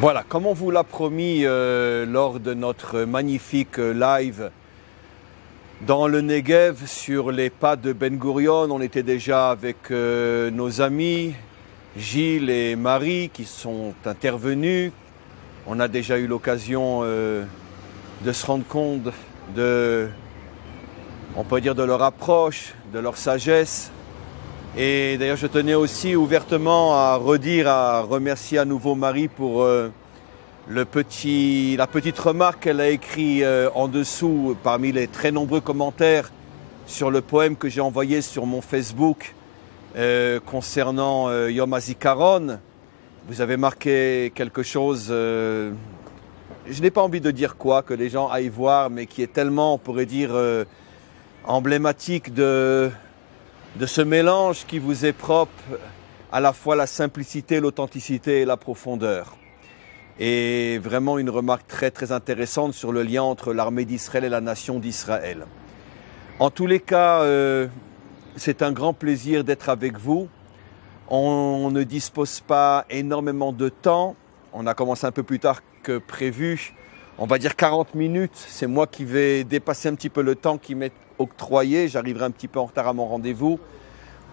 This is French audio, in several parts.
Voilà, comme on vous l'a promis lors de notre magnifique live dans le Negev sur les pas de Ben Gurion, on était déjà avec nos amis Gilles et Marie qui sont intervenus. On a déjà eu l'occasion de se rendre compte on peut dire, de leur approche, de leur sagesse. Et d'ailleurs, je tenais aussi ouvertement à remercier à nouveau Marie pour la petite remarque qu'elle a écrite en dessous parmi les très nombreux commentaires sur le poème que j'ai envoyé sur mon Facebook concernant Yom HaZikaron. Vous avez marqué quelque chose, je n'ai pas envie de dire quoi, que les gens aillent voir, mais qui est tellement, on pourrait dire, emblématique de ce mélange qui vous est propre, à la fois la simplicité, l'authenticité et la profondeur. Et vraiment une remarque très très intéressante sur le lien entre l'armée d'Israël et la nation d'Israël. En tous les cas, c'est un grand plaisir d'être avec vous. On ne dispose pas énormément de temps. On a commencé un peu plus tard que prévu. On va dire 40 minutes. C'est moi qui vais dépasser un petit peu le temps qui m'est octroyé. J'arriverai un petit peu en retard à mon rendez-vous.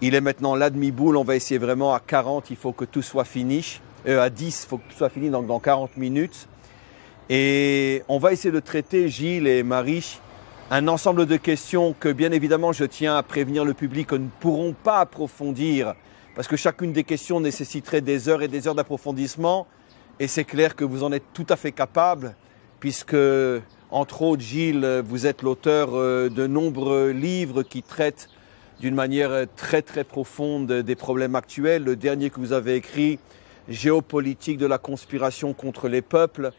Il est maintenant la demi-boule. On va essayer vraiment à 40. Il faut que tout soit fini. À 10, il faut que tout soit fini dans 40 minutes. Et on va essayer de traiter, Gilles et Marie, un ensemble de questions que bien évidemment je tiens à prévenir le public que nous ne pourrons pas approfondir parce que chacune des questions nécessiterait des heures et des heures d'approfondissement. Et c'est clair que vous en êtes tout à fait capable puisque, entre autres, Gilles, vous êtes l'auteur de nombreux livres qui traitent d'une manière très très profonde des problèmes actuels. Le dernier que vous avez écrit, Géopolitique de la conspiration contre les peuples.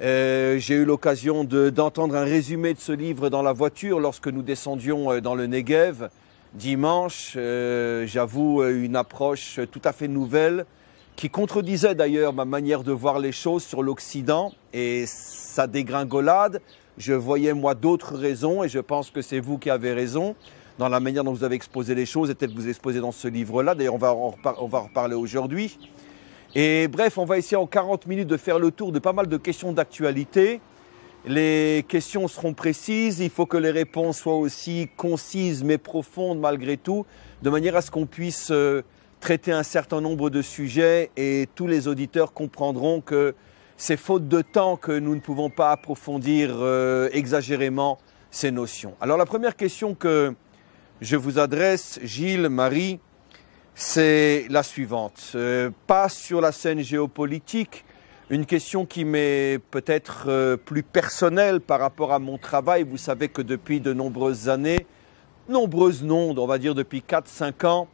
J'ai eu l'occasion d'entendre un résumé de ce livre dans la voiture lorsque nous descendions dans le Negev dimanche. J'avoue une approche tout à fait nouvelle qui contredisait d'ailleurs ma manière de voir les choses sur l'Occident et sa dégringolade. Je voyais moi d'autres raisons et je pense que c'est vous qui avez raison dans la manière dont vous avez exposé les choses et peut-être vous exposez dans ce livre-là. D'ailleurs, on va en reparler aujourd'hui. Et bref, on va essayer en 40 minutes de faire le tour de pas mal de questions d'actualité. Les questions seront précises, il faut que les réponses soient aussi concises mais profondes malgré tout, de manière à ce qu'on puisse traiter un certain nombre de sujets et tous les auditeurs comprendront que c'est faute de temps que nous ne pouvons pas approfondir exagérément ces notions. Alors la première question que je vous adresse, Gilles, Marie, c'est la suivante. Pas sur la scène géopolitique, une question qui m'est peut-être plus personnelle par rapport à mon travail. Vous savez que depuis de nombreuses années, nombreuses non, on va dire depuis 4-5 ans,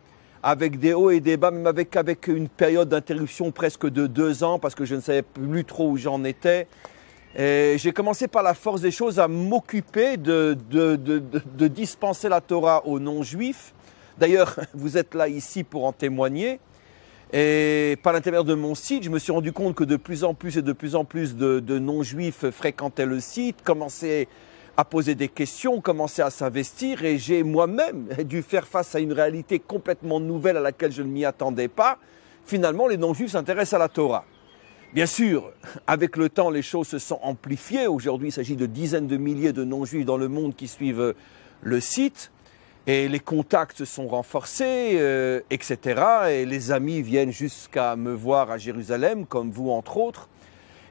avec des hauts et des bas, même avec une période d'interruption presque de 2 ans, parce que je ne savais plus trop où j'en étais. J'ai commencé par la force des choses à m'occuper de dispenser la Torah aux non-juifs. D'ailleurs, vous êtes là ici pour en témoigner. Et par l'intermédiaire de mon site, je me suis rendu compte que de plus en plus et de plus en plus de non-juifs fréquentaient le site, commençaient à poser des questions, commençaient à s'investir. Et j'ai moi-même dû faire face à une réalité complètement nouvelle à laquelle je ne m'y attendais pas. Finalement, les non-juifs s'intéressent à la Torah. Bien sûr, avec le temps, les choses se sont amplifiées. Aujourd'hui, il s'agit de dizaines de milliers de non-juifs dans le monde qui suivent le site. Et les contacts se sont renforcés, etc. Et les amis viennent jusqu'à me voir à Jérusalem, comme vous entre autres.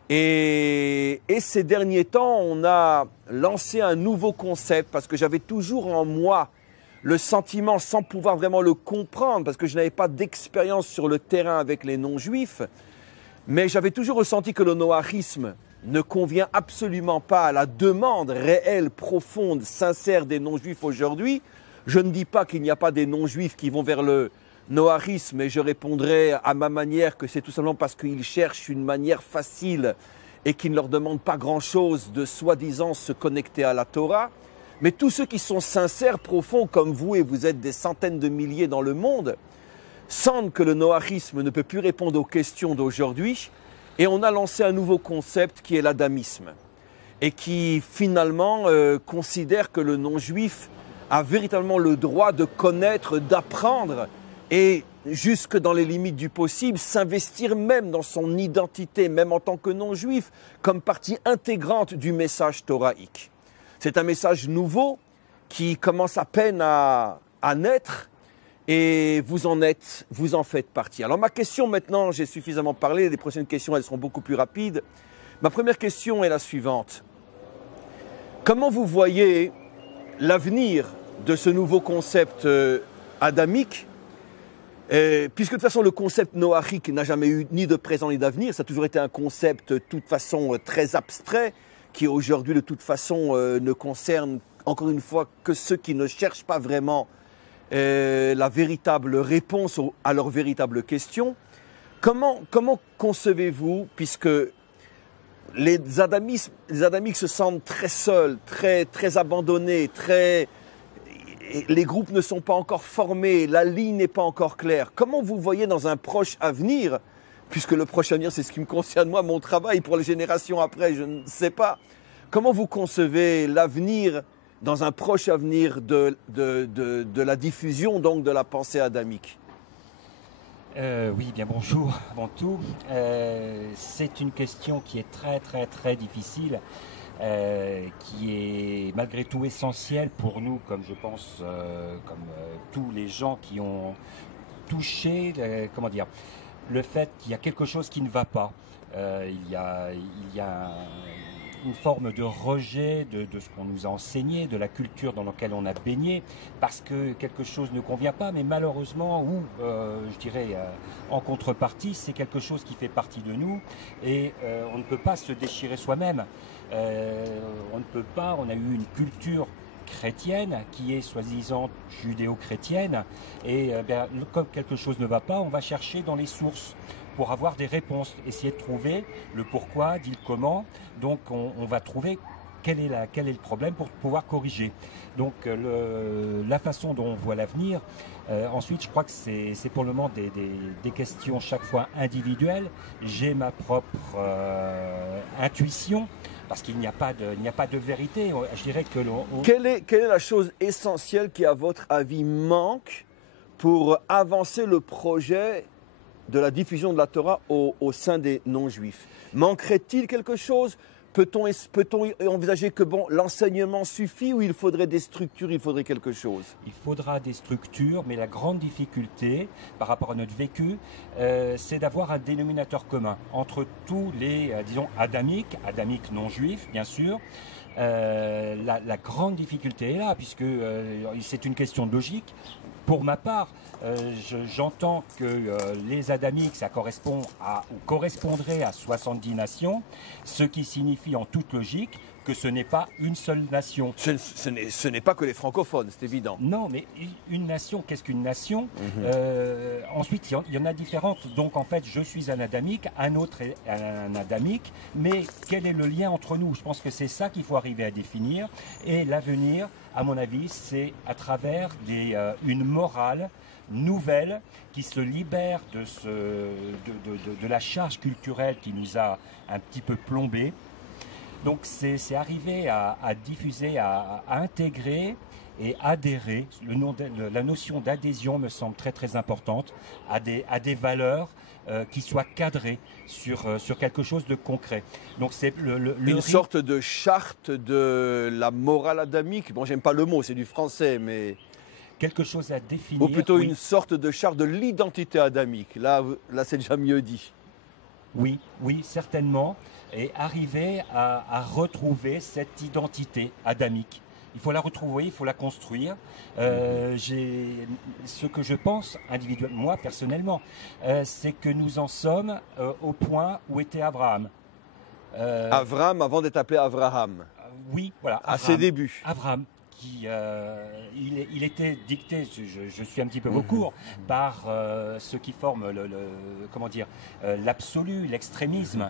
Et ces derniers temps, on a lancé un nouveau concept parce que j'avais toujours en moi le sentiment, sans pouvoir vraiment le comprendre, parce que je n'avais pas d'expérience sur le terrain avec les non-juifs, mais j'avais toujours ressenti que le noahisme ne convient absolument pas à la demande réelle, profonde, sincère des non-juifs aujourd'hui. Je ne dis pas qu'il n'y a pas des non-juifs qui vont vers le noahisme et je répondrai à ma manière que c'est tout simplement parce qu'ils cherchent une manière facile et qui ne leur demande pas grand-chose de soi-disant se connecter à la Torah. Mais tous ceux qui sont sincères, profonds comme vous, et vous êtes des centaines de milliers dans le monde, sentent que le noahisme ne peut plus répondre aux questions d'aujourd'hui et on a lancé un nouveau concept qui est l'adamisme et qui finalement considère que le non-juif a véritablement le droit de connaître, d'apprendre et jusque dans les limites du possible, s'investir même dans son identité, même en tant que non-juif, comme partie intégrante du message thoraïque. C'est un message nouveau qui commence à peine à naître et vous en faites partie. Alors ma question maintenant, j'ai suffisamment parlé, les prochaines questions elles seront beaucoup plus rapides. Ma première question est la suivante. Comment vous voyez l'avenir de ce nouveau concept adamique, puisque de toute façon le concept noachique n'a jamais eu ni de présent ni d'avenir, ça a toujours été un concept de toute façon très abstrait, qui aujourd'hui de toute façon ne concerne encore une fois que ceux qui ne cherchent pas vraiment la véritable réponse à leurs véritables questions. Comment concevez-vous, puisque les adamiques se sentent très seuls, très abandonnés, les groupes ne sont pas encore formés, la ligne n'est pas encore claire. Comment vous voyez dans un proche avenir, puisque le proche avenir c'est ce qui me concerne moi, mon travail pour les générations après, je ne sais pas. Comment vous concevez l'avenir dans un proche avenir de la diffusion donc de la pensée adamique? Oui, bien bonjour avant tout. C'est une question qui est très difficile, qui est malgré tout essentielle pour nous, comme je pense, tous les gens qui ont touché, comment dire, le fait qu'il y a quelque chose qui ne va pas. Il y a une forme de rejet de ce qu'on nous a enseigné, de la culture dans laquelle on a baigné, parce que quelque chose ne convient pas, mais malheureusement, ou je dirais en contrepartie, c'est quelque chose qui fait partie de nous, et on ne peut pas se déchirer soi-même. On ne peut pas, on a eu une culture chrétienne qui est soi-disant judéo-chrétienne, et comme quelque chose ne va pas, on va chercher dans les sources pour avoir des réponses, essayer de trouver le pourquoi, dit le comment. Donc on va trouver quel est le problème pour pouvoir corriger. Donc la façon dont on voit l'avenir, ensuite je crois que c'est pour le moment des questions chaque fois individuelles. J'ai ma propre intuition, parce qu'il n'y a pas de vérité. Je dirais que quelle est la chose essentielle qui, à votre avis, manque pour avancer le projet de la diffusion de la Torah au sein des non-juifs? Manquerait-il quelque chose? Peut-on envisager que l'enseignement suffit, ou il faudrait des structures, il faudrait quelque chose? Il faudra des structures, mais la grande difficulté par rapport à notre vécu, c'est d'avoir un dénominateur commun entre tous les, disons, adamiques non-juifs, bien sûr. La grande difficulté est là, puisque c'est une question de logique. Pour ma part, j'entends que les adamiques, ça correspondrait à 70 nations, ce qui signifie en toute logique que ce n'est pas une seule nation. Ce n'est pas que les francophones, c'est évident. Non, mais une nation, qu'est-ce qu'une nation? Ensuite, il y en a différentes. Donc, en fait, je suis un adamique, un autre est un adamique. Mais quel est le lien entre nous? Je pense que c'est ça qu'il faut arriver à définir. Et l'avenir, à mon avis, c'est à travers une morale nouvelle qui se libère de la charge culturelle qui nous a un petit peu plombés. Donc c'est arriver à diffuser, à intégrer et adhérer. La notion d'adhésion me semble très importante à des valeurs qui soient cadrées sur quelque chose de concret. Donc c'est une sorte de charte de la morale adamique. Bon, j'aime pas le mot, c'est du français, mais quelque chose à définir. Ou plutôt une sorte de charte de l'identité adamique. Là c'est déjà mieux dit. Oui, certainement. Et arriver à retrouver cette identité adamique. Il faut la retrouver, il faut la construire. Ce que je pense individuellement, moi personnellement, c'est que nous en sommes au point où était Abraham. Abraham avant d'être appelé Abraham. Oui, voilà. À ses débuts. Abraham. Il était dicté, je suis un petit peu au court, par ceux qui forment l'absolu, l'extrémisme.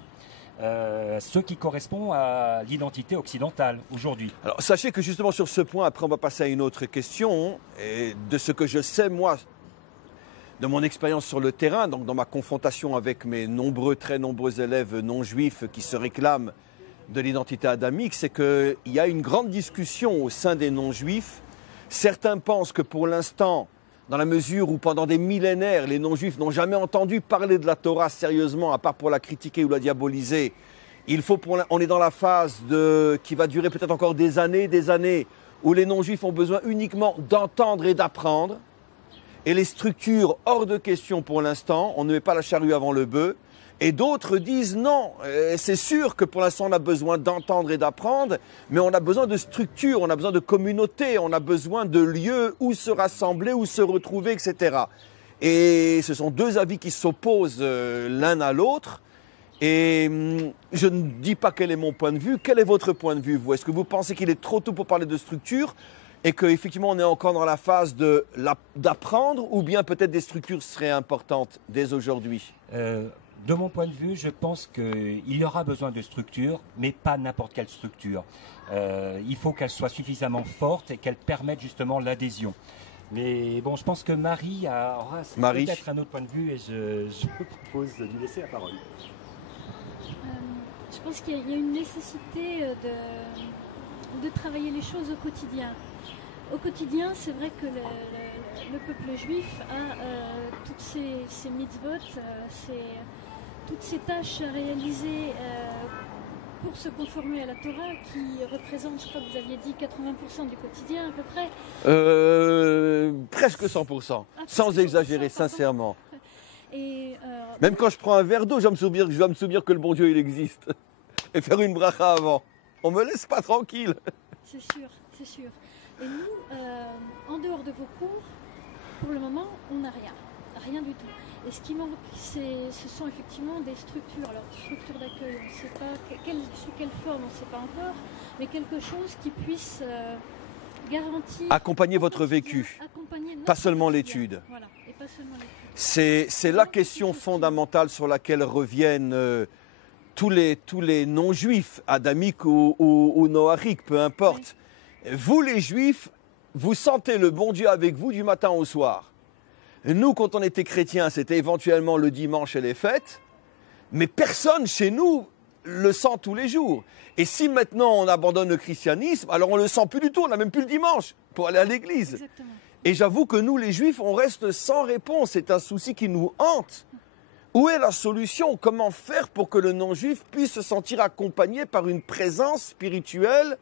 Ce qui correspond à l'identité occidentale aujourd'hui. Alors sachez que justement sur ce point, après on va passer à une autre question, et de ce que je sais moi, de mon expérience sur le terrain, donc dans ma confrontation avec mes très nombreux élèves non juifs qui se réclament de l'identité adamique, c'est qu'il y a une grande discussion au sein des non juifs. Certains pensent que pour l'instant, dans la mesure où pendant des millénaires, les non-juifs n'ont jamais entendu parler de la Torah sérieusement, à part pour la critiquer ou la diaboliser. On est dans la phase qui va durer peut-être encore des années, où les non-juifs ont besoin uniquement d'entendre et d'apprendre. Et les structures, hors de question pour l'instant, on ne met pas la charrue avant le bœuf. Et d'autres disent non, c'est sûr que pour l'instant on a besoin d'entendre et d'apprendre, mais on a besoin de structures, on a besoin de communautés, on a besoin de lieux où se rassembler, où se retrouver, etc. Et ce sont deux avis qui s'opposent l'un à l'autre. Et je ne dis pas quel est mon point de vue. Quel est votre point de vue, vous? Est-ce que vous pensez qu'il est trop tôt pour parler de structure et qu'effectivement on est encore dans la phase d'apprendre, ou bien peut-être des structures seraient importantes dès aujourd'hui? De mon point de vue, je pense qu'il y aura besoin de structures, mais pas n'importe quelle structure. Il faut qu'elle soit suffisamment forte et qu'elle permette justement l'adhésion. Mais bon, je pense que Marie aura peut-être un autre point de vue et je propose de lui laisser la parole. Je pense qu'il y a une nécessité de travailler les choses au quotidien. Au quotidien, c'est vrai que le peuple juif a toutes ces mitzvot, toutes ces tâches à réaliser pour se conformer à la Torah, qui représente, je crois que vous aviez dit, 80% du quotidien à peu près. Presque 100%, sans exagérer, sincèrement. Et, même quand je prends un verre d'eau, je dois me souvenir que le bon Dieu, il existe. Et faire une bracha avant. On me laisse pas tranquille. C'est sûr, c'est sûr. Et nous, en dehors de vos cours, pour le moment, on n'a rien. Rien du tout. Et ce qui manque, ce sont effectivement des structures. Alors, structures d'accueil, on ne sait pas sous quelle forme, on ne sait pas encore, mais quelque chose qui puisse garantir... Accompagner votre vécu, pas seulement l'étude. Voilà, et pas seulement l'étude. C'est la question fondamentale sur laquelle reviennent tous les non-juifs, adamiques ou noachiques, peu importe. Oui. Vous les juifs, vous sentez le bon Dieu avec vous du matin au soir. Nous, quand on était chrétiens, c'était éventuellement le dimanche et les fêtes, mais personne chez nous le sent tous les jours. Et si maintenant on abandonne le christianisme, alors on ne le sent plus du tout, on n'a même plus le dimanche pour aller à l'église. Exactement. Et j'avoue que nous, les juifs, on reste sans réponse. C'est un souci qui nous hante. Où est la solution? Comment faire pour que le non-juif puisse se sentir accompagné par une présence spirituelle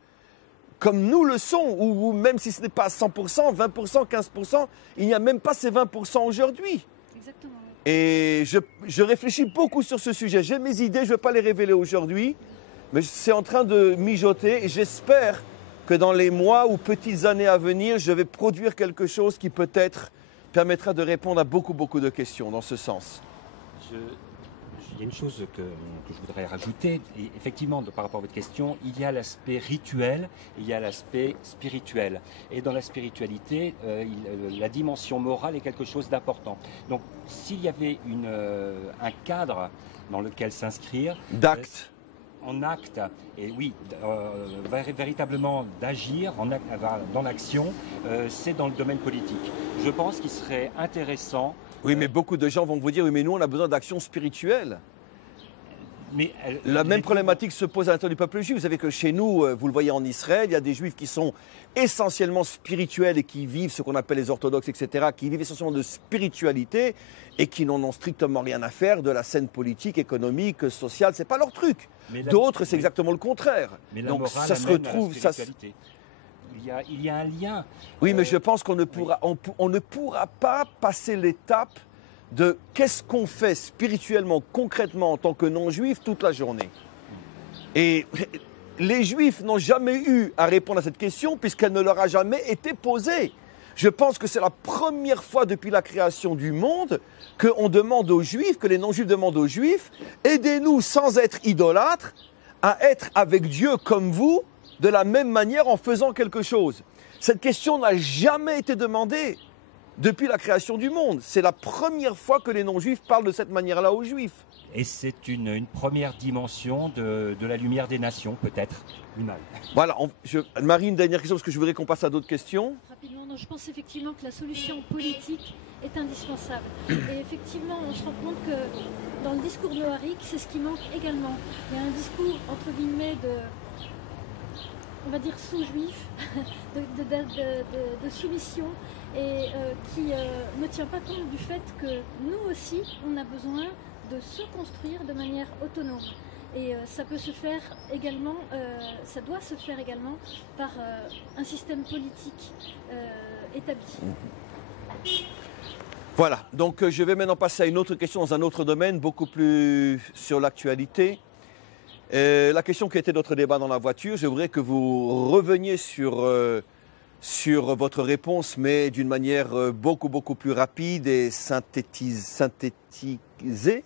comme nous le sommes, ou même si ce n'est pas 100%, 20%, 15%, il n'y a même pas ces 20% aujourd'hui. Exactement. Et je réfléchis beaucoup sur ce sujet. J'ai mes idées, je ne vais pas les révéler aujourd'hui, mais c'est en train de mijoter et j'espère que dans les mois ou petites années à venir, je vais produire quelque chose qui peut-être permettra de répondre à beaucoup de questions dans ce sens. Il y a une chose que je voudrais rajouter, et effectivement, par rapport à votre question, il y a l'aspect rituel, il y a l'aspect spirituel. Et dans la spiritualité, la dimension morale est quelque chose d'important. Donc, s'il y avait un cadre dans lequel s'inscrire... D'actes. En acte, et oui, véritablement d'agir dans l'action, c'est dans le domaine politique. Je pense qu'il serait intéressant... Oui, mais beaucoup de gens vont vous dire, oui, mais nous, on a besoin d'action spirituelle. Mais la même problématique se pose à l'intérieur du peuple juif. Vous savez que chez nous, vous le voyez en Israël, il y a des juifs qui sont essentiellement spirituels et qui vivent ce qu'on appelle les orthodoxes, etc., qui vivent essentiellement de spiritualité et qui n'en ont strictement rien à faire de la scène politique, économique, sociale. C'est pas leur truc. D'autres, c'est exactement le contraire. Mais donc ça se retrouve. Il y a un lien. Oui, mais je pense qu'on ne pourra pas passer l'étape de qu'est-ce qu'on fait spirituellement, concrètement en tant que non-juif toute la journée. Et les juifs n'ont jamais eu à répondre à cette question puisqu'elle ne leur a jamais été posée. Je pense que c'est la première fois depuis la création du monde qu'on demande aux juifs, que les non-juifs demandent aux juifs, aidez-nous sans être idolâtres à être avec Dieu comme vous, de la même manière en faisant quelque chose. Cette question n'a jamais été demandée depuis la création du monde. C'est la première fois que les non-juifs parlent de cette manière-là aux juifs. Et c'est une première dimension de la lumière des nations, peut-être. Voilà, Marie, une dernière question, parce que je voudrais qu'on passe à d'autres questions. Rapidement, non, je pense effectivement que la solution politique est indispensable. Et effectivement, on se rend compte que dans le discours noachique, c'est ce qui manque également. Il y a un discours, entre guillemets, on va dire sous-juif, de soumission, et qui ne tient pas compte du fait que nous aussi, on a besoin de se construire de manière autonome. Et ça peut se faire également, ça doit se faire également par un système politique établi. Voilà, donc je vais maintenant passer à une autre question dans un autre domaine, beaucoup plus sur l'actualité. La question qui était notre débat dans la voiture, je voudrais que vous reveniez sur votre réponse, mais d'une manière beaucoup plus rapide et synthétisée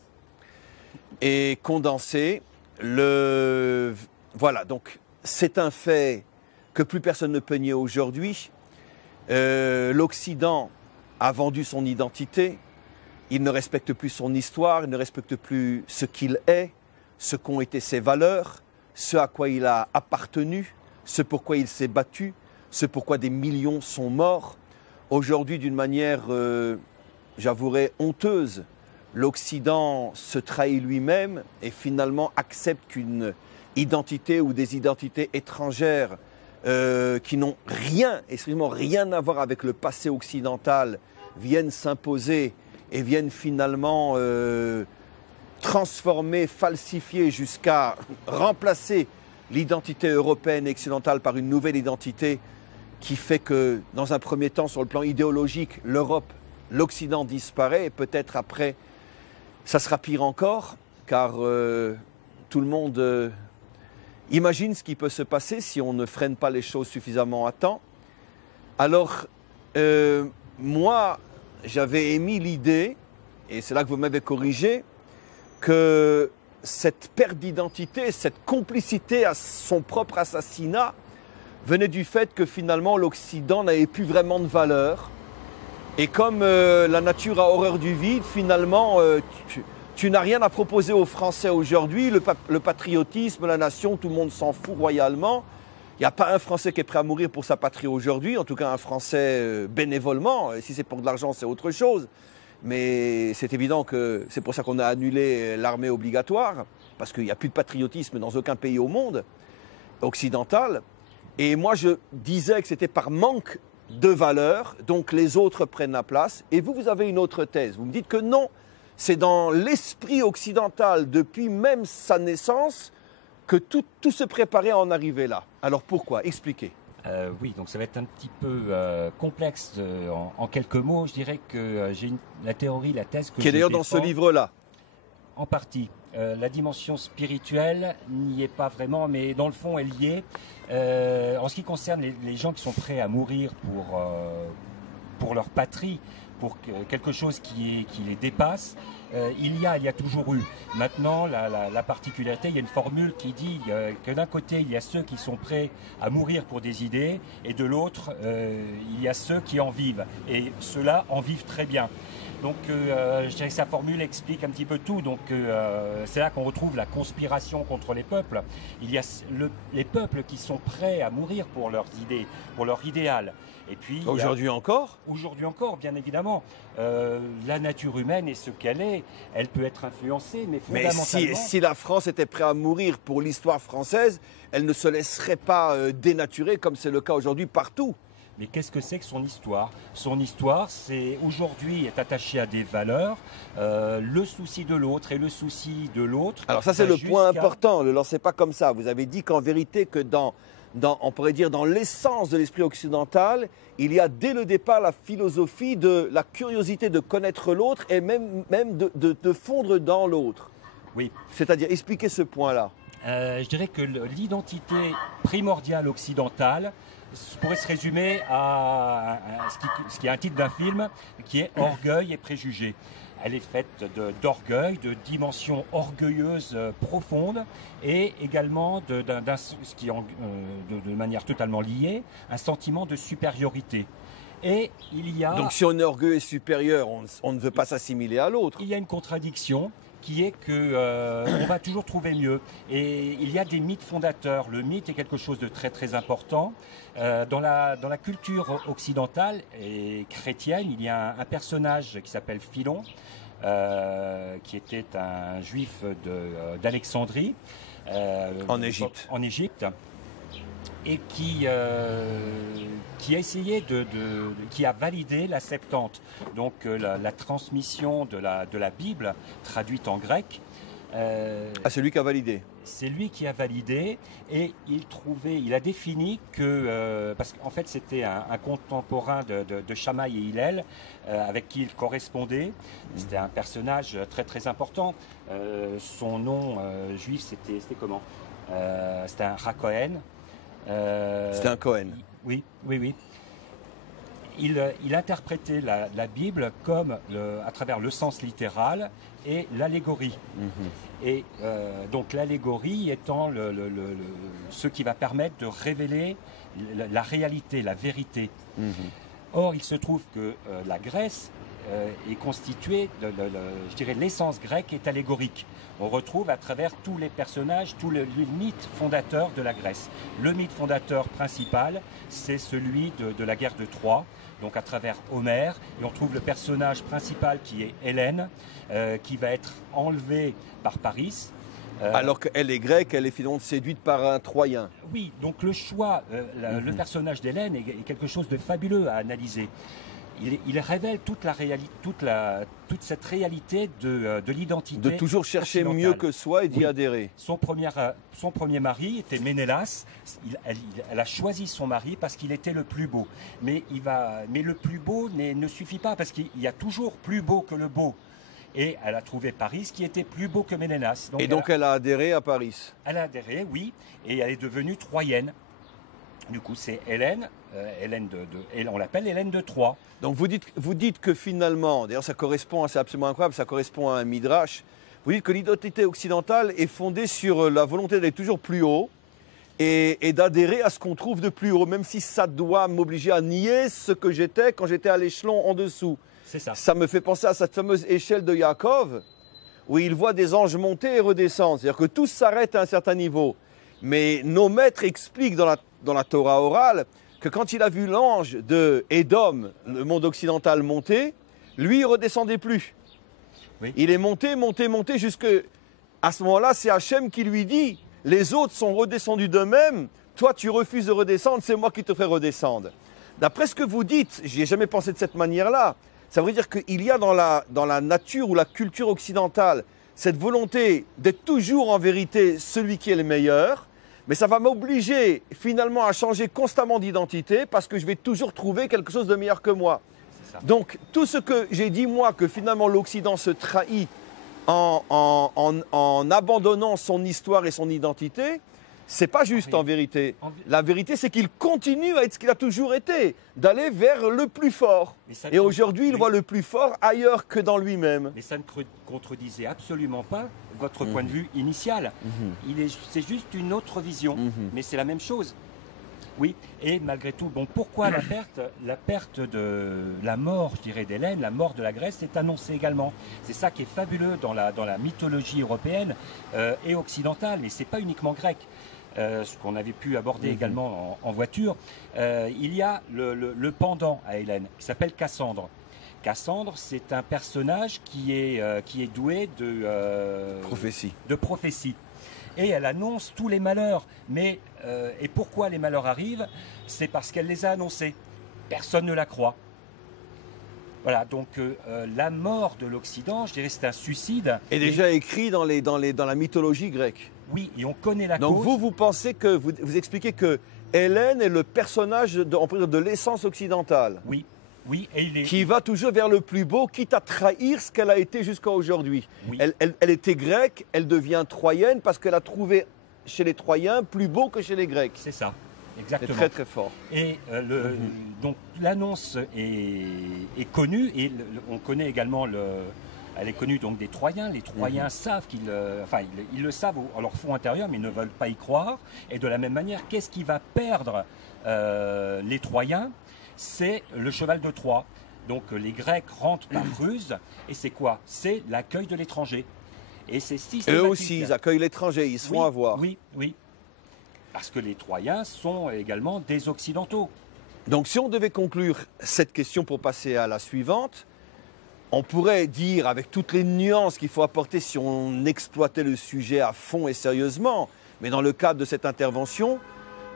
et condensée. Voilà, donc c'est un fait que plus personne ne peut nier aujourd'hui. L'Occident a vendu son identité, il ne respecte plus son histoire, il ne respecte plus ce qu'il est, ce qu'ont été ses valeurs, ce à quoi il a appartenu, ce pourquoi il s'est battu, ce pourquoi des millions sont morts. Aujourd'hui, d'une manière, j'avouerais, honteuse, l'Occident se trahit lui-même et finalement accepte qu'une identité ou des identités étrangères qui n'ont strictement rien à voir avec le passé occidental viennent s'imposer et viennent finalement transformer, falsifier jusqu'à remplacer l'identité européenne et occidentale par une nouvelle identité qui fait que, dans un premier temps, sur le plan idéologique, l'Europe, l'Occident disparaît et peut-être après, ça sera pire encore, car tout le monde imagine ce qui peut se passer si on ne freine pas les choses suffisamment à temps. Alors, moi, j'avais émis l'idée, et c'est là que vous m'avez corrigé, que cette perte d'identité, cette complicité à son propre assassinat venait du fait que finalement l'Occident n'avait plus vraiment de valeur. Et comme la nature a horreur du vide, finalement, tu n'as rien à proposer aux Français aujourd'hui. Le patriotisme, la nation, tout le monde s'en fout royalement. Il n'y a pas un Français qui est prêt à mourir pour sa patrie aujourd'hui, en tout cas un Français bénévolement. Si c'est pour de l'argent, c'est autre chose. Mais c'est évident que c'est pour ça qu'on a annulé l'armée obligatoire, parce qu'il n'y a plus de patriotisme dans aucun pays au monde occidental. Et moi, je disais que c'était par manque de valeur, donc les autres prennent la place. Et vous avez une autre thèse. Vous me dites que non, c'est dans l'esprit occidental, depuis même sa naissance, que tout se préparait à en arriver là. Alors pourquoi? Expliquez. Oui, donc ça va être un petit peu complexe en quelques mots. Je dirais que j'ai la théorie, la thèse que qui est d'ailleurs dans ce livre-là. En partie. La dimension spirituelle n'y est pas vraiment, mais dans le fond, elle y est. En ce qui concerne les gens qui sont prêts à mourir pour leur patrie, pour quelque chose qui les dépasse, il y a toujours eu. Maintenant, la particularité, il y a une formule qui dit que d'un côté, il y a ceux qui sont prêts à mourir pour des idées, et de l'autre, il y a ceux qui en vivent. Et ceux-là en vivent très bien. Donc, je dirais que sa formule explique un petit peu tout. Donc, c'est là qu'on retrouve la conspiration contre les peuples. Il y a les peuples qui sont prêts à mourir pour leurs idées, pour leur idéal. Et puis, aujourd'hui encore ? Aujourd'hui encore, bien évidemment. La nature humaine est ce qu'elle est. Elle peut être influencée, mais fondamentalement... Mais si la France était prête à mourir pour l'histoire française, elle ne se laisserait pas dénaturer comme c'est le cas aujourd'hui partout. Mais qu'est-ce que c'est que son histoire? Son histoire, c'est aujourd'hui est attachée à des valeurs, le souci de l'autre et le souci de l'autre. Alors ça, c'est le point important, ne le lancez pas comme ça. Vous avez dit qu'en vérité, que on pourrait dire dans l'essence de l'esprit occidental, il y a dès le départ la philosophie de la curiosité de connaître l'autre et même de fondre dans l'autre. Oui. C'est-à-dire, expliquez ce point-là. Je dirais que l'identité primordiale occidentale pourrait se résumer à ce qui est un titre d'un film, qui est Orgueil et préjugés. Elle est faite d'orgueil, de dimensions orgueilleuses profondes et également de manière totalement liée, un sentiment de supériorité. Et il y a... Donc si on est orgueilleux et supérieur, on ne veut pas s'assimiler à l'autre. Il y a une contradiction qui est qu'on va toujours trouver mieux. Et il y a des mythes fondateurs. Le mythe est quelque chose de très très important. Dans la culture occidentale et chrétienne, il y a un personnage qui s'appelle Philon, qui était un juif d'Alexandrie. En Égypte. En Égypte. et qui a essayé qui a validé la Septante, donc la transmission de la Bible traduite en grec. C'est lui qui a validé. C'est lui qui a validé et il a défini que, parce qu'en fait c'était un contemporain de Shammai et Hillel avec qui il correspondait. C'était un personnage très très important. Son nom juif c'était comment? C'était un Racohen. C'était un Cohen. Oui. Il interprétait la Bible comme à travers le sens littéral et l'allégorie. Et donc l'allégorie étant ce qui va permettre de révéler la réalité, la vérité. Or, il se trouve que la Grèce est constituée, je dirais, l'essence grecque est allégorique. On retrouve à travers tous les personnages, tout le mythe fondateur de la Grèce. Le mythe fondateur principal, c'est celui de la guerre de Troie, donc à travers Homère, et on trouve le personnage principal qui est Hélène, qui va être enlevée par Paris. Alors qu'elle est grecque, elle est finalement séduite par un Troyen. Oui, donc le choix, le personnage d'Hélène est quelque chose de fabuleux à analyser. Il révèle toute cette réalité de l'identité. De toujours chercher mieux que soi et d'y adhérer. Son premier mari était Ménélas. Elle a choisi son mari parce qu'il était le plus beau. Mais le plus beau ne suffit pas parce qu'il y a toujours plus beau que le beau. Et elle a trouvé Paris qui était plus beau que Ménélas. Donc elle a adhéré à Paris. Elle a adhéré, oui, et elle est devenue troyenne. Du coup, c'est Hélène, on l'appelle Hélène de Troie. Donc vous dites que finalement, d'ailleurs ça correspond, c'est absolument incroyable, ça correspond à un midrash. Vous dites que l'identité occidentale est fondée sur la volonté d'aller toujours plus haut et d'adhérer à ce qu'on trouve de plus haut, même si ça doit m'obliger à nier ce que j'étais quand j'étais à l'échelon en dessous. C'est ça. Ça me fait penser à cette fameuse échelle de Yaakov, où il voit des anges monter et redescendre. C'est-à-dire que tout s'arrête à un certain niveau. Mais nos maîtres expliquent dans la Torah orale que quand il a vu l'ange de Édom, le monde occidental, monter, lui, il ne redescendait plus. Oui. Il est monté jusque... À ce moment-là, c'est Hachem qui lui dit, les autres sont redescendus d'eux-mêmes, toi tu refuses de redescendre, c'est moi qui te ferai redescendre. D'après ce que vous dites, j'y ai jamais pensé de cette manière-là, ça veut dire qu'il y a dans la nature ou la culture occidentale cette volonté d'être toujours en vérité celui qui est le meilleur, mais ça va m'obliger finalement à changer constamment d'identité parce que je vais toujours trouver quelque chose de meilleur que moi. Donc tout ce que j'ai dit moi, que finalement l'Occident se trahit en abandonnant son histoire et son identité, c'est pas juste en vérité. La vérité, c'est qu'il continue à être ce qu'il a toujours été, d'aller vers le plus fort. Et aujourd'hui, il voit le plus fort ailleurs que dans lui-même. Mais ça ne contredisait absolument pas votre point de vue initial. C'est juste une autre vision, mais c'est la même chose. Oui, et malgré tout, bon, pourquoi la perte de la mort, je dirais, d'Hélène, la mort de la Grèce est annoncée également. C'est ça qui est fabuleux dans la mythologie européenne et occidentale, et c'est pas uniquement grec. Ce qu'on avait pu aborder également en voiture, il y a le pendant à Hélène, qui s'appelle Cassandre. Cassandre, c'est un personnage qui est doué de prophétie. Et elle annonce tous les malheurs. Mais et pourquoi les malheurs arrivent? C'est parce qu'elle les a annoncés. Personne ne la croit. Voilà, donc la mort de l'Occident, je dirais, c'est un suicide. Et déjà écrit dans la mythologie grecque. Oui, et on connaît la cause. Donc vous pensez que, vous expliquez que Hélène est le personnage de l'essence occidentale. Oui. Oui, et il est... Qui va toujours vers le plus beau, quitte à trahir ce qu'elle a été jusqu'à aujourd'hui. Oui. Elle était grecque, elle devient troyenne parce qu'elle a trouvé chez les Troyens plus beau que chez les Grecs. C'est ça, exactement. C'est très très fort. Et donc l'annonce est connue et on connaît également elle est connue donc des Troyens. Les Troyens savent ils le savent à leur fond intérieur, mais ils ne veulent pas y croire. Et de la même manière, qu'est-ce qui va perdre les Troyens? C'est le cheval de Troie. Donc les Grecs rentrent par ruse, et c'est quoi? C'est l'accueil de l'étranger. Et c'est systématique. Eux aussi, ils accueillent l'étranger, ils se font avoir. Oui. Parce que les Troyens sont également des Occidentaux. Donc si on devait conclure cette question pour passer à la suivante, on pourrait dire, avec toutes les nuances qu'il faut apporter si on exploitait le sujet à fond et sérieusement, mais dans le cadre de cette intervention,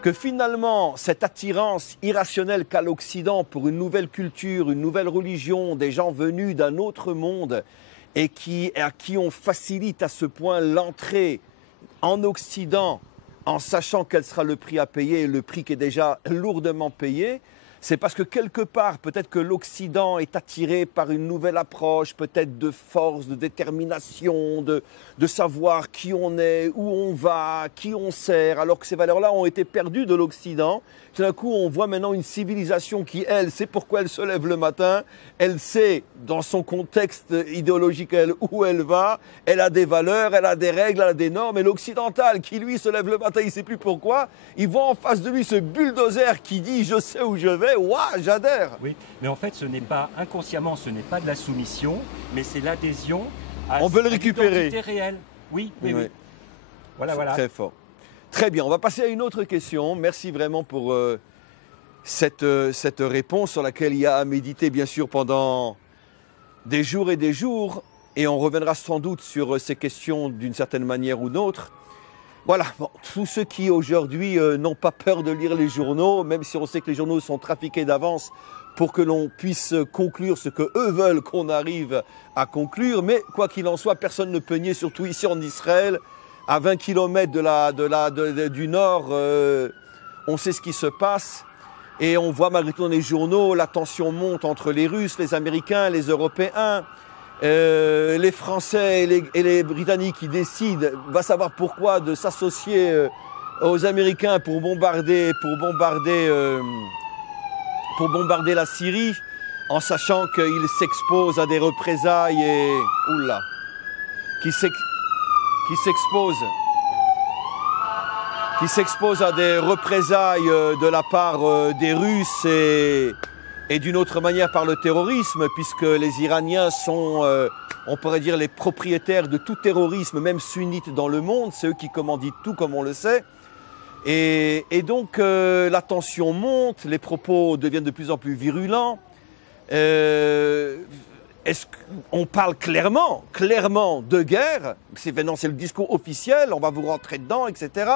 que finalement, cette attirance irrationnelle qu'a l'Occident pour une nouvelle culture, une nouvelle religion, des gens venus d'un autre monde et à qui on facilite à ce point l'entrée en Occident en sachant quel sera le prix à payer et le prix qui est déjà lourdement payé, c'est parce que quelque part, peut-être que l'Occident est attiré par une nouvelle approche, peut-être de force, de détermination, de savoir qui on est, où on va, qui on sert, alors que ces valeurs-là ont été perdues de l'Occident. Tout d'un coup, on voit maintenant une civilisation qui, elle, sait pourquoi elle se lève le matin, elle sait, dans son contexte idéologique, elle, où elle va, elle a des valeurs, elle a des règles, elle a des normes, et l'occidental, qui lui se lève le matin, il ne sait plus pourquoi, il voit en face de lui ce bulldozer qui dit « je sais où je vais », waouh, j'adhère. Oui, mais en fait, ce n'est pas inconsciemment, ce n'est pas de la soumission, mais c'est l'adhésion à on veut le récupérer. l'identité réelle. Oui, oui, oui. Voilà, voilà. Très fort. Très bien, on va passer à une autre question. Merci vraiment pour cette réponse sur laquelle il y a à méditer, bien sûr, pendant des jours et des jours. Et on reviendra sans doute sur ces questions d'une certaine manière ou d'autre. Voilà, bon, tous ceux qui aujourd'hui n'ont pas peur de lire les journaux, même si on sait que les journaux sont trafiqués d'avance pour que l'on puisse conclure ce qu'eux veulent qu'on arrive à conclure. Mais quoi qu'il en soit, personne ne peut nier, surtout ici en Israël, à 20 km du nord, on sait ce qui se passe. Et on voit malgré tout dans les journaux, la tension monte entre les Russes, les Américains, les Européens. Les Français et les Britanniques qui décident, va savoir pourquoi, de s'associer aux Américains pour bombarder la Syrie, en sachant qu'ils s'exposent à des représailles et oula, qui s'exposent à des représailles de la part des Russes et d'une autre manière par le terrorisme, puisque les Iraniens sont, on pourrait dire, les propriétaires de tout terrorisme, même sunnite dans le monde. C'est eux qui commanditent tout, comme on le sait. Et donc, la tension monte, les propos deviennent de plus en plus virulents. Est-ce qu'on parle clairement de guerre? C'est le discours officiel, on va vous rentrer dedans, etc.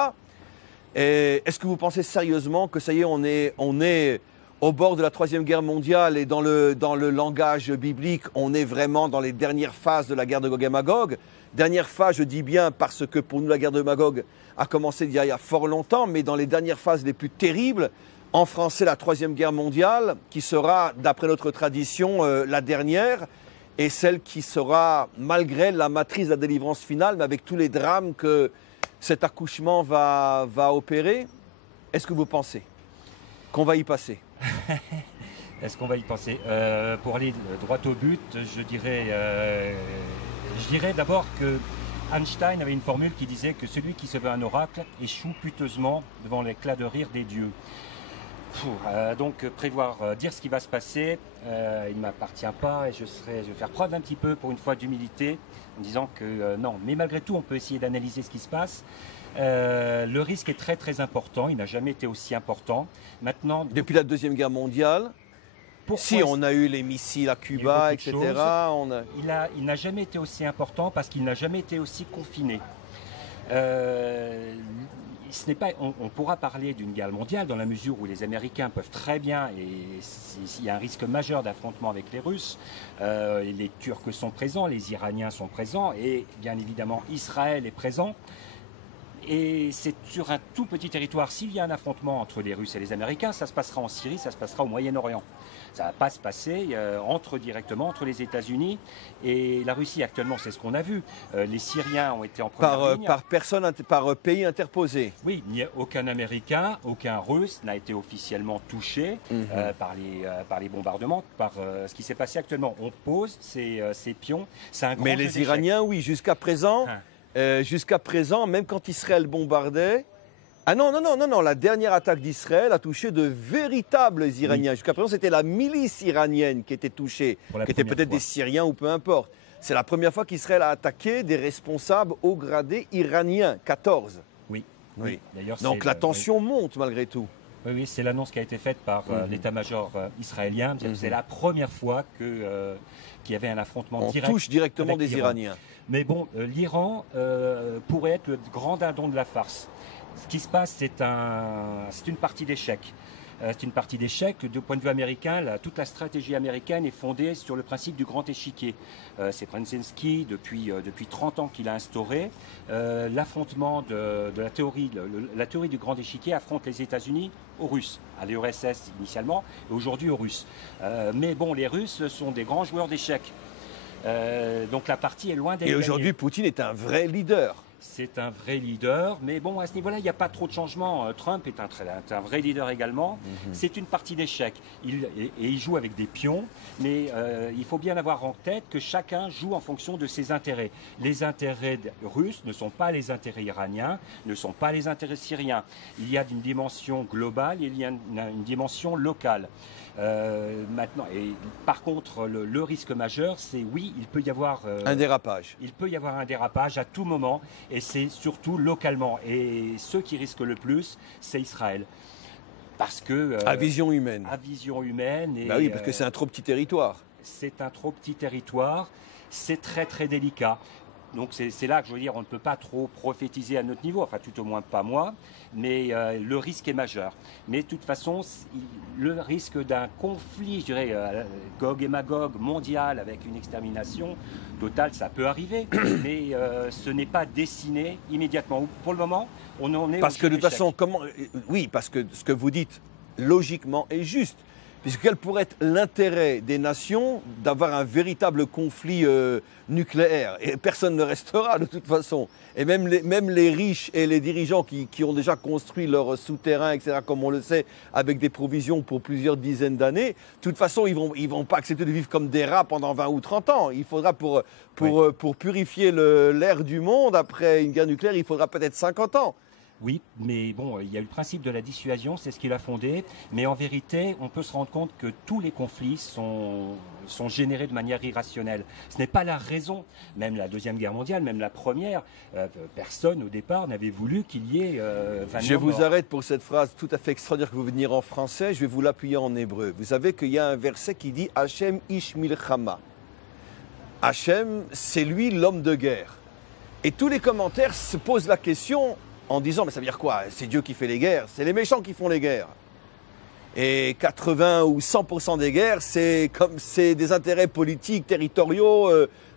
Est-ce que vous pensez sérieusement que ça y est, on est au bord de la Troisième Guerre mondiale et dans le langage biblique, on est vraiment dans les dernières phases de la guerre de Gog et Magog. Dernière phase, je dis bien, parce que pour nous, la guerre de Magog a commencé il y a fort longtemps, mais dans les dernières phases les plus terribles, en français, la Troisième Guerre mondiale, qui sera, d'après notre tradition, la dernière, et celle qui sera, malgré elle, la matrice de la délivrance finale, mais avec tous les drames que cet accouchement va opérer. Est-ce que vous pensez qu'on va y passer? Est-ce qu'on va y penser? Pour aller droit au but, je dirais d'abord que Einstein avait une formule qui disait que celui qui se veut un oracle échoue piteusement devant l'éclat de rire des dieux. Donc prévoir, dire ce qui va se passer, il ne m'appartient pas et je vais faire preuve un petit peu pour une fois d'humilité en disant que non, mais malgré tout on peut essayer d'analyser ce qui se passe. Le risque est très très important, il n'a jamais été aussi important. Maintenant, depuis la Deuxième Guerre mondiale, on a eu les missiles à Cuba, etc. Il n'a jamais été aussi important parce qu'il n'a jamais été aussi confiné. On pourra parler d'une guerre mondiale dans la mesure où les Américains peuvent très bien, et il y a un risque majeur d'affrontement avec les Russes, les Turcs sont présents, les Iraniens sont présents, et bien évidemment Israël est présent. Et c'est sur un tout petit territoire. S'il y a un affrontement entre les Russes et les Américains, ça se passera en Syrie, ça se passera au Moyen-Orient. Ça ne va pas se passer directement entre les États-Unis et la Russie. Actuellement, c'est ce qu'on a vu. Les Syriens ont été en première ligne. Par pays interposé. Oui, il n'y a aucun Américain, aucun Russe n'a été officiellement touché par les bombardements, par ce qui s'est passé actuellement. On pose ces pions. Mais les Iraniens, oui, jusqu'à présent... Jusqu'à présent, même quand Israël bombardait... Ah non, la dernière attaque d'Israël a touché de véritables Iraniens. Oui. Jusqu'à présent, c'était la milice iranienne qui était touchée, qui était peut-être des Syriens ou peu importe. C'est la première fois qu'Israël a attaqué des responsables haut gradés iraniens, 14. Oui. Donc la tension monte malgré tout. Oui, c'est l'annonce qui a été faite par l'état-major israélien. C'est la première fois qu'il y avait un affrontement direct. On touche directement des Iraniens. Mais bon, l'Iran pourrait être le grand dindon de la farce. Ce qui se passe, c'est une partie d'échec. C'est une partie d'échec. Du point de vue américain, toute la stratégie américaine est fondée sur le principe du grand échiquier. C'est Brzezinski, depuis 30 ans qu'il a instauré. L'affrontement de la théorie du grand échiquier affronte les États-Unis aux Russes, à l'URSS initialement, et aujourd'hui aux Russes. Mais bon, les Russes sont des grands joueurs d'échecs. Donc la partie est loin d'être gagnée. Et aujourd'hui, Poutine est un vrai leader. C'est un vrai leader, mais bon, à ce niveau-là, il n'y a pas trop de changements. Trump est un vrai leader également. C'est une partie d'échec. Il joue avec des pions, mais il faut bien avoir en tête que chacun joue en fonction de ses intérêts. Les intérêts russes ne sont pas les intérêts iraniens, ne sont pas les intérêts syriens. Il y a une dimension globale, il y a une dimension locale. Maintenant, et par contre, le risque majeur, c'est oui, il peut y avoir un dérapage. Il peut y avoir un dérapage à tout moment, et c'est surtout localement. Et ceux qui risquent le plus, c'est Israël, parce que à vision humaine. À vision humaine. Et, bah oui, parce que c'est un trop petit territoire. C'est un trop petit territoire. C'est très très délicat. Donc c'est là que je veux dire, on ne peut pas trop prophétiser à notre niveau, enfin tout au moins pas moi, mais le risque est majeur. Mais de toute façon, le risque d'un conflit, je dirais, Gog et Magog mondial avec une extermination totale, ça peut arriver, mais ce n'est pas dessiné immédiatement. Pour le moment, on en est parce que de toute façon, oui, parce que ce que vous dites logiquement est juste. Puisque quel pourrait être l'intérêt des nations d'avoir un véritable conflit nucléaire? Et personne ne restera de toute façon. Et même les riches et les dirigeants qui ont déjà construit leur souterrain, etc., comme on le sait, avec des provisions pour plusieurs dizaines d'années, de toute façon, ils vont pas accepter de vivre comme des rats pendant 20 ou 30 ans. Il faudra, pour purifier l'air du monde, après une guerre nucléaire, il faudra peut-être 50 ans. Oui, mais bon, il y a eu le principe de la dissuasion, c'est ce qu'il a fondé. Mais en vérité, on peut se rendre compte que tous les conflits sont générés de manière irrationnelle. Ce n'est pas la raison. Même la Deuxième Guerre mondiale, même la Première, personne au départ n'avait voulu qu'il y ait 20 Je vous arrête pour cette phrase tout à fait extraordinaire que vous venez en français. Je vais vous l'appuyer en hébreu. Vous savez qu'il y a un verset qui dit « Hachem ish milchama ». Hachem, c'est lui l'homme de guerre. Et tous les commentaires se posent la question en disant, mais ça veut dire quoi? C'est Dieu qui fait les guerres, c'est les méchants qui font les guerres. Et 80 ou 100% des guerres, c'est des intérêts politiques, territoriaux,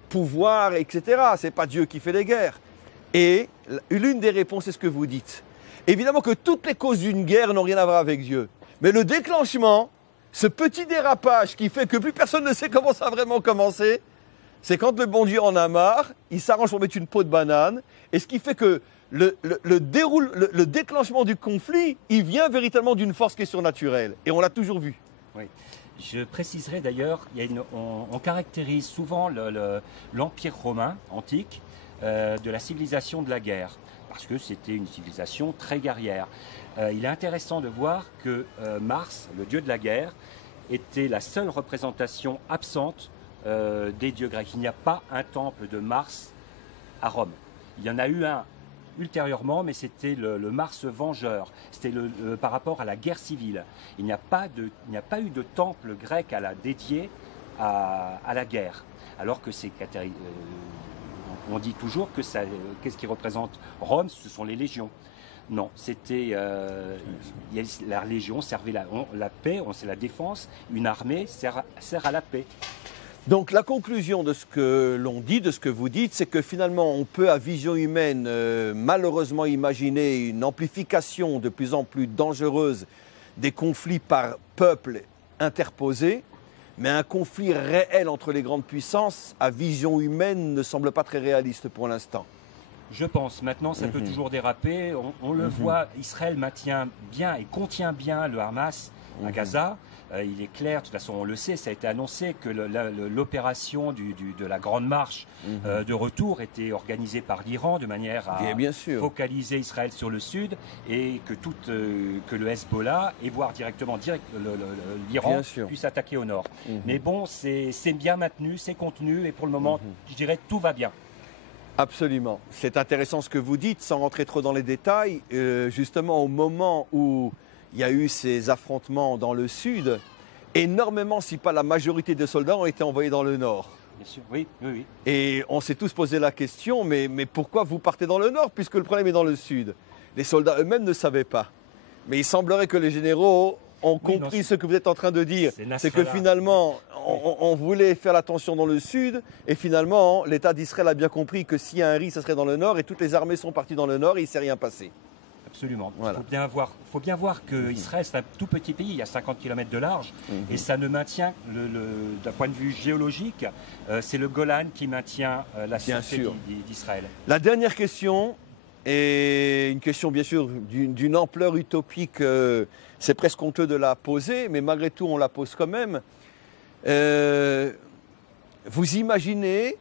pouvoir, etc. C'est pas Dieu qui fait les guerres. Et l'une des réponses, c'est ce que vous dites. Évidemment que toutes les causes d'une guerre n'ont rien à voir avec Dieu. Mais le déclenchement, ce petit dérapage qui fait que plus personne ne sait comment ça a vraiment commencé, c'est quand le bon Dieu en a marre, il s'arrange pour mettre une peau de banane, et ce qui fait que le déclenchement du conflit, il vient véritablement d'une force qui est surnaturelle. Et on l'a toujours vu. Oui. Je préciserai d'ailleurs, on caractérise souvent l'Empire romain antique de la civilisation de la guerre, parce que c'était une civilisation très guerrière. Il est intéressant de voir que Mars, le dieu de la guerre, était la seule représentation absente des dieux grecs. Il n'y a pas un temple de Mars à Rome. Il y en a eu un ultérieurement, mais c'était le Mars vengeur. C'était par rapport à la guerre civile. Il n'y a pas eu de temple grec dédié à la guerre. Alors que on dit toujours que qu'est-ce qui représente Rome? Ce sont les légions. Non, c'était la légion servait la paix, c'est la défense. Une armée sert à la paix. Donc la conclusion de ce que l'on dit, de ce que vous dites, c'est que finalement on peut à vision humaine malheureusement imaginer une amplification de plus en plus dangereuse des conflits par peuple interposés, mais un conflit réel entre les grandes puissances à vision humaine ne semble pas très réaliste pour l'instant. Je pense. Maintenant, ça peut toujours déraper. On le voit, Israël maintient bien et contient bien le Hamas à Gaza. Il est clair, de toute façon on le sait, ça a été annoncé que l'opération de la Grande Marche de retour était organisée par l'Iran de manière à focaliser Israël sur le sud et que le Hezbollah et voire directement l'Iran puisse attaquer au nord. Mais bon, c'est bien maintenu, c'est contenu et pour le moment, je dirais tout va bien. Absolument. C'est intéressant ce que vous dites, sans rentrer trop dans les détails. Justement, au moment où il y a eu ces affrontements dans le sud, énormément, si pas la majorité des soldats ont été envoyés dans le nord. bien sûr. Oui, oui, oui. Et on s'est tous posé la question, mais pourquoi vous partez dans le nord puisque le problème est dans le sud? Les soldats eux-mêmes ne savaient pas. Mais il semblerait que les généraux ont compris ce que vous êtes en train de dire. C'est que finalement, on voulait faire l'attention dans le sud, et finalement, l'État d'Israël a bien compris que s'il y a un riz, ça serait dans le nord, et toutes les armées sont parties dans le nord, et il ne s'est rien passé. Absolument. Voilà. Il faut bien voir qu'Israël, c'est un tout petit pays, il y a 50 km de large, et ça ne maintient, d'un point de vue géologique, c'est le Golan qui maintient la sûreté d'Israël. La dernière question est une question bien sûr d'une ampleur utopique, c'est presque honteux de la poser, mais malgré tout on la pose quand même. Vous imaginez,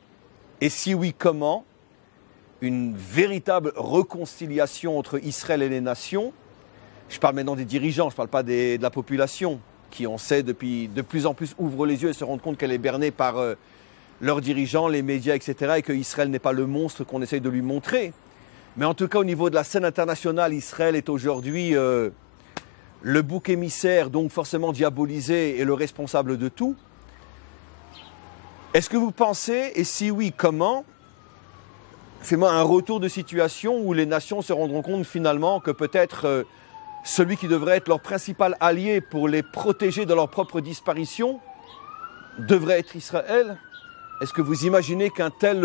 et si oui comment, une véritable réconciliation entre Israël et les nations? Je parle maintenant des dirigeants, je ne parle pas de la population, qui on sait depuis de plus en plus ouvre les yeux et se rend compte qu'elle est bernée par leurs dirigeants, les médias, etc. et que Israël n'est pas le monstre qu'on essaye de lui montrer. Mais en tout cas, au niveau de la scène internationale, Israël est aujourd'hui le bouc émissaire, donc forcément diabolisé et le responsable de tout. Est-ce que vous pensez, et si oui, comment, fais-moi un retour de situation où les nations se rendront compte finalement que peut-être celui qui devrait être leur principal allié pour les protéger de leur propre disparition devrait être Israël? Est-ce que vous imaginez qu'un tel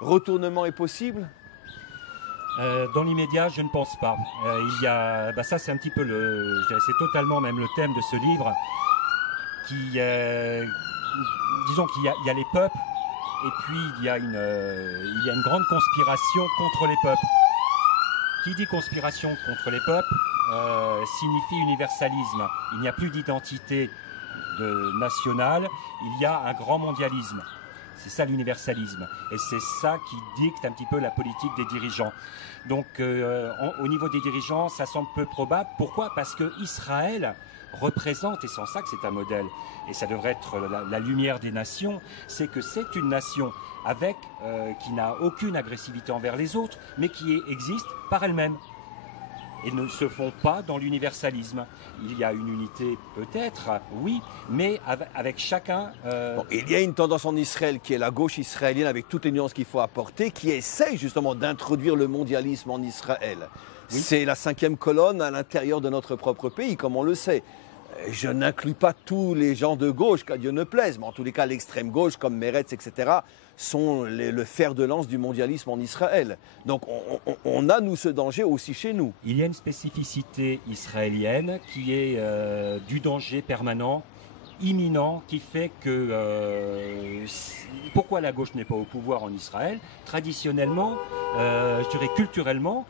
retournement est possible? Dans l'immédiat, je ne pense pas. Ça c'est un petit peu c'est totalement même le thème de ce livre disons qu'il y a les peuples et puis il y a une grande conspiration contre les peuples. Qui dit conspiration contre les peuples signifie universalisme. Il n'y a plus d'identité nationale, il y a un grand mondialisme. C'est ça l'universalisme. Et c'est ça qui dicte un petit peu la politique des dirigeants. Donc au niveau des dirigeants, ça semble peu probable. Pourquoi? Parce que Israël représente, et c'est en ça que c'est un modèle, et ça devrait être la lumière des nations, c'est que c'est une nation qui n'a aucune agressivité envers les autres, mais qui existe par elle-même. Et ne se font pas dans l'universalisme. Il y a une unité peut-être, oui, mais avec chacun... Bon, il y a une tendance en Israël qui est la gauche israélienne avec toutes les nuances qu'il faut apporter, qui essaye justement d'introduire le mondialisme en Israël. Oui. C'est la 5e colonne à l'intérieur de notre propre pays, comme on le sait. Je n'inclus pas tous les gens de gauche, qu'à Dieu ne plaise, mais en tous les cas, l'extrême gauche, comme Meretz, etc., sont le fer de lance du mondialisme en Israël. Donc on a, nous, ce danger aussi chez nous. Il y a une spécificité israélienne qui est du danger permanent, imminent, qui fait que... pourquoi la gauche n'est pas au pouvoir en Israël? Traditionnellement, je dirais culturellement,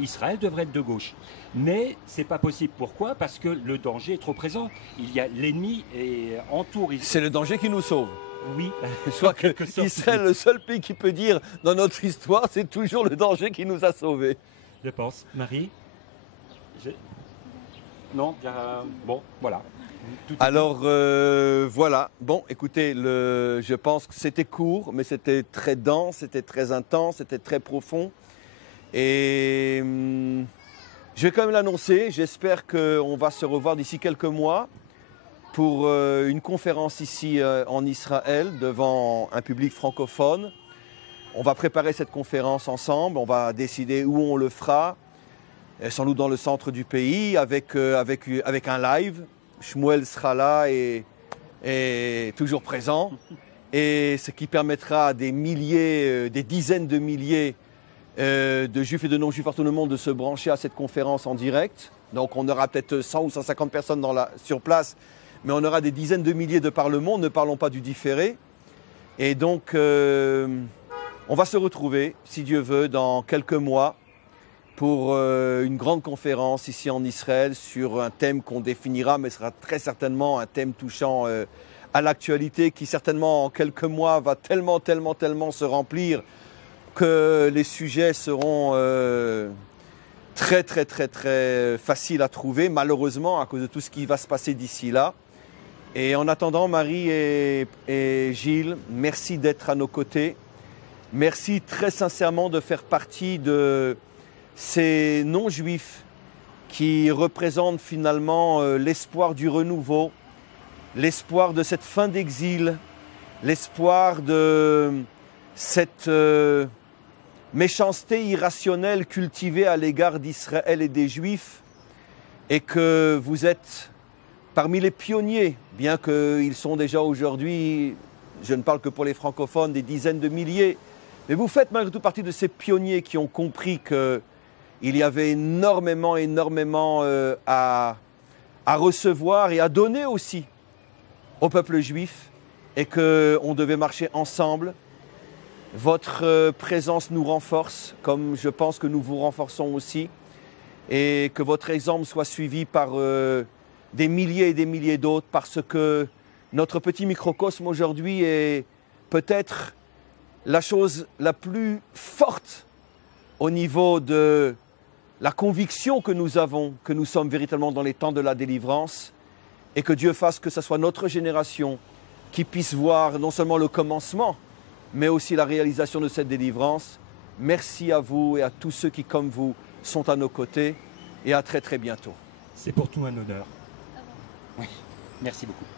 Israël devrait être de gauche. Mais c'est pas possible. Pourquoi? Parce que le danger est trop présent. Il y a l'ennemi et entoure Israël. C'est le danger qui nous sauve. Oui. Soit que Israël, le seul pays qui peut dire dans notre histoire, c'est toujours le danger qui nous a sauvés. Je pense. Marie? Non, bien... Bon, voilà. Alors, voilà. Bon, écoutez, je pense que c'était court, mais c'était très dense, c'était très intense, c'était très profond. Et je vais quand même l'annoncer. J'espère qu'on va se revoir d'ici quelques mois pour une conférence ici en Israël devant un public francophone. On va préparer cette conférence ensemble. On va décider où on le fera. Sans doute dans le centre du pays avec un live. Shmuel sera là et toujours présent. Et ce qui permettra à des milliers, des dizaines de milliers de juifs et de non-juifs partout dans le monde de se brancher à cette conférence en direct. Donc on aura peut-être 100 ou 150 personnes sur place, mais on aura des dizaines de milliers de par le monde, ne parlons pas du différé. Et donc on va se retrouver, si Dieu veut, dans quelques mois pour une grande conférence ici en Israël sur un thème qu'on définira, mais sera très certainement un thème touchant à l'actualité qui certainement en quelques mois va tellement se remplir que les sujets seront très faciles à trouver, malheureusement, à cause de tout ce qui va se passer d'ici là. Et en attendant, Marie et Gilles, merci d'être à nos côtés. Merci très sincèrement de faire partie de ces non-juifs qui représentent finalement l'espoir du renouveau, l'espoir de cette fin d'exil l'espoir de cette méchanceté irrationnelle cultivée à l'égard d'Israël et des Juifs, et que vous êtes parmi les pionniers, bien qu'ils sont déjà aujourd'hui, je ne parle que pour les francophones, des dizaines de milliers, mais vous faites malgré tout partie de ces pionniers qui ont compris qu'il y avait énormément à recevoir et à donner aussi au peuple juif, et qu'on devait marcher ensemble. Votre présence nous renforce, comme je pense que nous vous renforçons aussi, et que votre exemple soit suivi par des milliers et des milliers d'autres, parce que notre petit microcosme aujourd'hui est peut-être la chose la plus forte au niveau de la conviction que nous avons, que nous sommes véritablement dans les temps de la délivrance, et que Dieu fasse que ce soit notre génération qui puisse voir non seulement le commencement, mais aussi la réalisation de cette délivrance. Merci à vous et à tous ceux qui, comme vous, sont à nos côtés, et à très très bientôt. C'est pour tout un honneur. Oui, merci beaucoup.